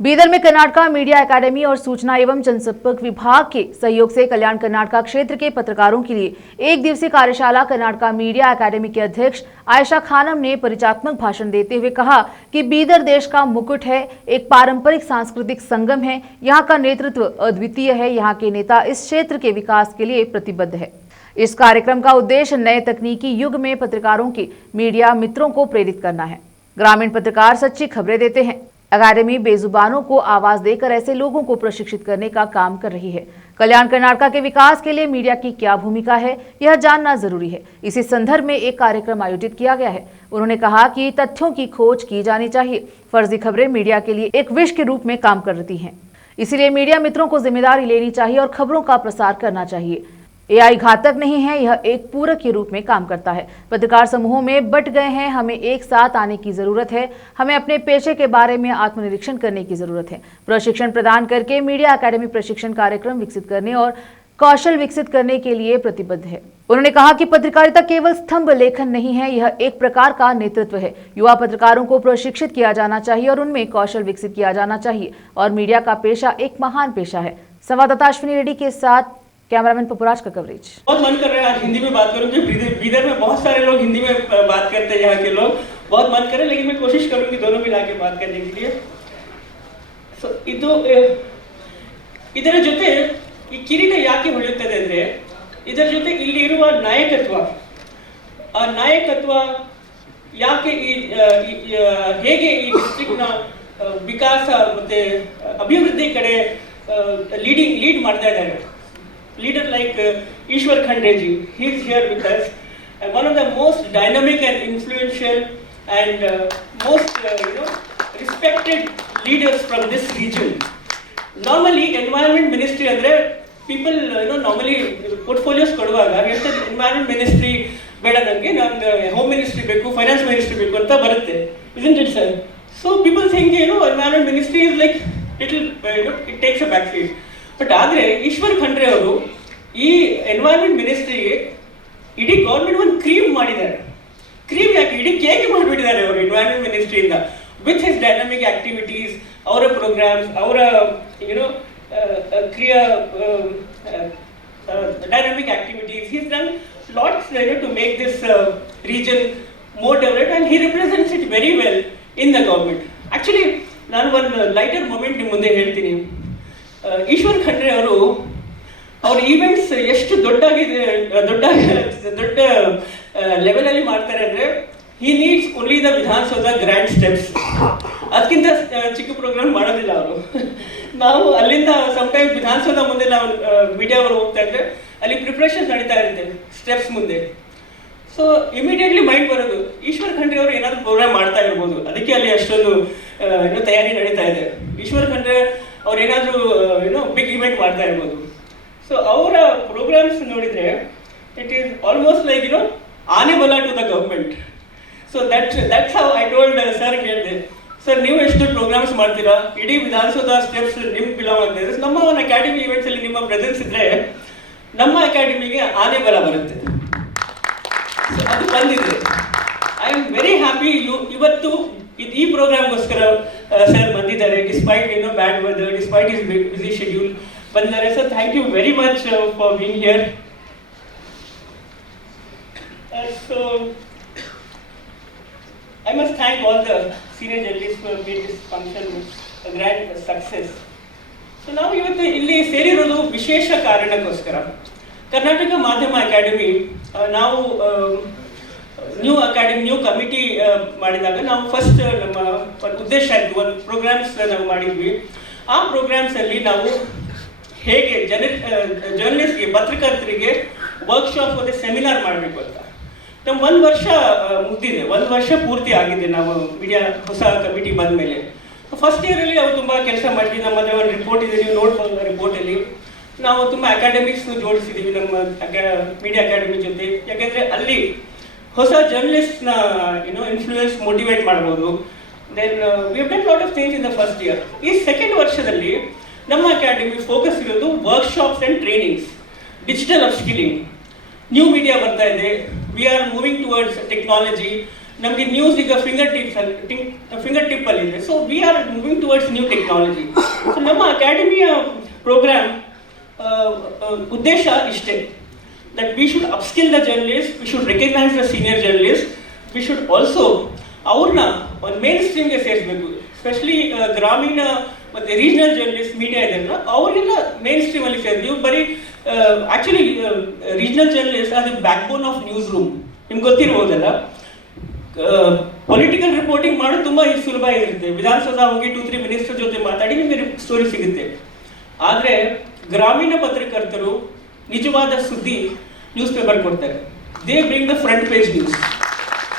बीदर में Karnataka media academy और सूचना एवं जनसंपर्क विभाग के सहयोग से कल्याण कर्नाटका क्षेत्र के पत्रकारों के लिए एक दिवसीय कार्यशाला कर्नाटका मीडिया एकेडमी के अध्यक्ष आयशा खानम ने परिचयात्मक भाषण देते हुए कहा कि बीदर देश का मुकुट है, एक पारंपरिक सांस्कृतिक संगम है। यहाँ का नेतृत्व अद्वितीय है। यहाँ के नेता इस क्षेत्र के विकास के लिए प्रतिबद्ध है। इस कार्यक्रम का उद्देश्य नए तकनीकी युग में पत्रकारों के मीडिया मित्रों को प्रेरित करना है। ग्रामीण पत्रकार सच्ची खबरें देते हैं। अकादमी बेजुबानों को आवाज देकर ऐसे लोगों को प्रशिक्षित करने का काम कर रही है। कल्याण कर्नाटका के विकास के लिए मीडिया की क्या भूमिका है, यह जानना जरूरी है। इसी संदर्भ में एक कार्यक्रम आयोजित किया गया है। उन्होंने कहा कि तथ्यों की खोज की जानी चाहिए। फर्जी खबरें मीडिया के लिए एक विष के रूप में काम करती हैं, इसीलिए मीडिया मित्रों को जिम्मेदारी लेनी चाहिए और खबरों का प्रसार करना चाहिए। एआई घातक नहीं है, यह एक पूरक के रूप में काम करता है। पत्रकार समूहों में बट गए हैं, हमें एक साथ आने की जरूरत है। हमें अपने पेशे के बारे में आत्मनिरीक्षण करने की जरूरत है। प्रशिक्षण प्रदान करके मीडिया एकेडमी प्रशिक्षण कार्यक्रम विकसित करने और कौशल विकसित करने के लिए प्रतिबद्ध है। उन्होंने कहा कि पत्रकारिता केवल स्तंभ लेखन नहीं है, यह एक प्रकार का नेतृत्व है। युवा पत्रकारों को प्रशिक्षित किया जाना चाहिए और उनमें कौशल विकसित किया जाना चाहिए। और मीडिया का पेशा एक महान पेशा है। संवाददाता अश्विनी रेड्डी के साथ कैमरामैन पपुराज का कवरेज। बहुत मन कर रहा है आज हिंदी में बात करूं क्योंकि बीदर में बहुत सारे लोग हिंदी में बात करते हैं। यहाँ के लोग बहुत मन कर रहे हैं, लेकिन मैं कोशिश करूंगी दोनों मिला के बात करने के लिए। ಇದರ ಜೊತೆ ಈ ಕಿರೀಟ ಯಾಕೆ ಹೊಳೆಯುತ್ತದೆ ಅಂದ್ರೆ ಇದರ ಜೊತೆ ಇಲ್ಲಿ ಇರುವ ನಾಯಕತ್ವ ಯಾಕೆ ಹೇಗೆ ಈ ಡಿಸ್ಟ್ರಿಕ್ಟ್ ನ ವಿಕಾಸ ಮತ್ತೆ ಅಭಿವೃದ್ಧಿ ಕಡೆ ಲೀಡ್ ಮಾಡ್ತಾ ಇದ್ದಾರೆ. Leader like Ishwar Khandre ji, he is here with us, one of the most dynamic and influential and most respected leaders from this region. Normally environment ministry andre people normally portfolios koduvaga environment ministry beda nange namge home ministry beku, finance ministry beku anta barutte, isn't it sir? So people think environment ministry is like little it takes a back seat. But ಆದರೆ ಈಶ್ವರ್ ಖಂಡ್ರೆ ಅವರು ಈ environment ಮಿನಿಸ್ಟ್ರಿಗೆ ಇಡೀ government ಒಂದು cream ಮಾಡಿದ್ದಾರೆ. Cream ಯಾಕೆ ಇಡೀ cake ಮಾಡಿಬಿಟ್ಟಿದ್ದಾರೆ ಅವರು ಎನ್ವೈರನ್ಮೆಂಟ್ ಮಿನಿಸ್ಟ್ರಿಯಿಂದ ವಿತ್ ಹಿಸ್ ಡೈನಾಮಿಕ್ ಆಕ್ಟಿವಿಟೀಸ್, ಅವರ ಪ್ರೋಗ್ರಾಮ್ಸ್, ಅವರ dynamic activities. He's done lots to make this region more developed and he represents it very well in the government. Actually ನಾನು ಒಂದು ಲೈಟರ್ ಮೂಮೆಂಟ್ ನಿಮ್ಮ ಮುಂದೆ ಹೇಳ್ತೀನಿ. ಈಶ್ವರ್ ಖಂಡ್ರೆ ಅವರು ಅವ್ರ ಈವೆಂಟ್ಸ್ ಎಷ್ಟು ದೊಡ್ಡ ಲೆವೆಲಲ್ಲಿ ಮಾಡ್ತಾರೆ ಅಂದರೆ ಹಿ needs only the Vidhana Soudha grand steps. ಅದಕ್ಕಿಂತ ಚಿಕ್ಕ ಪ್ರೋಗ್ರಾಮ್ ಮಾಡೋದಿಲ್ಲ ಅವರು. ನಾವು ಅಲ್ಲಿಂದ ಸಮ್ಟೈಮ್ಸ್ ವಿಧಾನಸೌಧ ಮುಂದೆ ನಾವು ಮೀಡಿಯಾ ಅವರು ಹೋಗ್ತಾ ಇದ್ರೆ ಅಲ್ಲಿ ಪ್ರಿಪ್ರೇಷನ್ಸ್ ನಡೀತಾ ಇರುತ್ತೆ ಸ್ಟೆಪ್ಸ್ ಮುಂದೆ. ಸೊ ಇಮಿಡಿಯೇಟ್ಲಿ ಮೈಂಡ್ ಬರೋದು ಈಶ್ವರ್ ಖಂಡ್ರೆ ಅವರು ಏನಾದರೂ ಪ್ರೋಗ್ರಾಮ್ ಮಾಡ್ತಾ ಇರ್ಬೋದು, ಅದಕ್ಕೆ ಅಲ್ಲಿ ಅಷ್ಟೊಂದು ತಯಾರಿ ನಡೀತಾ ಇದೆ. ಈಶ್ವರ್ ಖಂಡ್ರೆ ಅವ್ರು ಏನಾದರೂ ಬಿಗ್ ಇವೆಂಟ್ ಮಾಡ್ತಾ ಇರ್ಬೋದು. ಸೊ ಅವರ ಪ್ರೋಗ್ರಾಮ್ಸ್ ನೋಡಿದರೆ ಇಟ್ ಈಸ್ ಆಲ್ಮೋಸ್ಟ್ ಲೈಕ್ ಆನೆ ಬಲ to the government. So that's how I told sir. ಹೇಳಿದೆ ಸರ್, ನೀವು ಎಷ್ಟು ಪ್ರೋಗ್ರಾಮ್ಸ್ ಮಾಡ್ತೀರಾ, ಇಡೀ ವಿಧಾನಸೌಧ ಸ್ಟೆಪ್ಸ್ ನಿಮ್ಗೆ ಬಿಲಾಂಗ್ ಆಗ್ತಾ ಇದೆ. ನಮ್ಮ ಒಂದು ಅಕಾಡೆಮಿ ಇವೆಂಟ್ಸಲ್ಲಿ ನಿಮ್ಮ ಪ್ರೆಸೆನ್ಸ್ ಇದ್ದರೆ ನಮ್ಮ ಅಕಾಡೆಮಿಗೆ ಆನೆ ಬಲ ಬರುತ್ತೆ. ಸೊ ಅದು ಬಂದಿದೆ. I am very happy. ಇವತ್ತು ಈ ಪ್ರೋಗ್ರಾಮ್ಗೋಸ್ಕರ ಸರ್ ಬಂದಿದ್ದಾರೆ. Despite bad weather, despite his busy schedule ಬಂದಿದ್ದಾರೆ. Sir, thank you very much for being here. So I must thank all the senior journalist for made this function a grand success. So ನಾವು ಇವತ್ತು ಇಲ್ಲಿ ಸೇರಿರೋದು ವಿಶೇಷ ಕಾರಣಕ್ಕೋಸ್ಕರ. ಕರ್ನಾಟಕ ಮಾಧ್ಯಮ academy ನಾವು new committee ಮಾಡಿದಾಗ ನಾವು ಫಸ್ಟ್ ನಮ್ಮ ಒಂದು ಉದ್ದೇಶ ಆಯಿತು, ಒಂದು ಪ್ರೋಗ್ರಾಮ್ಸ್ ನಾವು ಮಾಡಿದ್ವಿ. ಆ ಪ್ರೋಗ್ರಾಮ್ಸಲ್ಲಿ ನಾವು ಹೇಗೆ ಜರ್ನಲಿಸ್ಟ್ಗೆ, ಪತ್ರಕರ್ತರಿಗೆ ವರ್ಕ್ಶಾಪ್ ಮತ್ತು ಸೆಮಿನಾರ್ ಮಾಡಬೇಕು ಅಂತ. ನಮ್ಮ 1 ವರ್ಷ ಮುಗ್ದಿದೆ, 1 ವರ್ಷ ಪೂರ್ತಿ ಆಗಿದೆ ನಾವು ಮೀಡಿಯಾ ಹೊಸ ಕಮಿಟಿ ಬಂದ ಮೇಲೆ. ಫಸ್ಟ್ ಇಯರಲ್ಲಿ ನಾವು ತುಂಬ ಕೆಲಸ ಮಾಡಿದ್ವಿ. ನಮ್ಮದೇ ಒಂದು ರಿಪೋರ್ಟ್ ಇದೆ, ನೀವು ನೋಡ್ಬೋದು. ರಿಪೋರ್ಟಲ್ಲಿ ನಾವು ತುಂಬ ಅಕಾಡೆಮಿಕ್ಸ್ನು ಜೋಡಿಸಿದ್ದೀವಿ ನಮ್ಮ ಮೀಡಿಯಾ ಅಕಾಡೆಮಿ ಜೊತೆ. ಯಾಕೆಂದರೆ ಅಲ್ಲಿ ಹೊಸ ಜರ್ನಲಿಸ್ಟ್ನ ಇನ್ಫ್ಲೂಯೆನ್ಸ್ ಮೋಟಿವೇಟ್ ಮಾಡ್ಬೋದು. Then we have done lot of things in the first year. ಈ ಸೆಕೆಂಡ್ ವರ್ಷದಲ್ಲಿ ನಮ್ಮ ಅಕಾಡೆಮಿ ಫೋಕಸ್ ಇರೋದು workshops and trainings, digital upskilling. New media ಬರ್ತಾ ಇದೆ. We are moving towards technology ನಮಗೆ ನ್ಯೂಸ್ ಈಗ ಫಿಂಗರ್ ಟಿಪ್ ಅಲ್ಲಿ ಇದೆ. So we are moving towards new technology. So ನಮ್ಮ ಅಕಾಡೆಮಿಯ ಪ್ರೋಗ್ರಾಮ್ ಉದ್ದೇಶ ಇಷ್ಟೇ, that we should upskill the journalists, we should recognize the senior journalists, we should also ಅವ್ರನ್ನ ಒಂದು ಮೇನ್ ಸ್ಟ್ರೀಮ್ಗೆ ಸೇರಿಸಬೇಕು. ಎಸ್ಪೆಷಲಿ ಗ್ರಾಮೀಣ ಮತ್ತು ರೀಜನಲ್ ಜರ್ನಲಿಸ್ಟ್ ಮೀಡಿಯಾ ಇದೆಯಲ್ಲ ಅವ್ರಿಗೆಲ್ಲ ಮೇನ್ ಸ್ಟ್ರೀಮಲ್ಲಿ ಸೇರಿದ್ವಿ. ಬರೀ ಆ್ಯಕ್ಚುಲಿ ರೀಜನಲ್ ಜರ್ನಲಿಸ್ಟ್ ಅದು back bone of news room, ನಿಮ್ಗೆ ಗೊತ್ತಿರ್ಬೋದಲ್ಲ. ಪೊಲಿಟಿಕಲ್ ರಿಪೋರ್ಟಿಂಗ್ ಮಾಡೋದು ತುಂಬ ಸುಲಭ ಇರುತ್ತೆ. ವಿಧಾನಸೌಧ ಹೋಗಿ 2-3 ಮಿನಿಸ್ಟರ್ ಜೊತೆ ಮಾತಾಡಿ ನಿಮಗೆ ಸ್ಟೋರಿ ಸಿಗುತ್ತೆ. ಆದರೆ ಗ್ರಾಮೀಣ ಪತ್ರಕರ್ತರು ನಿಜವಾದ ಸುದ್ದಿ ನ್ಯೂಸ್ ಪೇಪರ್ ಕೊಡ್ತಾರೆ. They bring the front page news.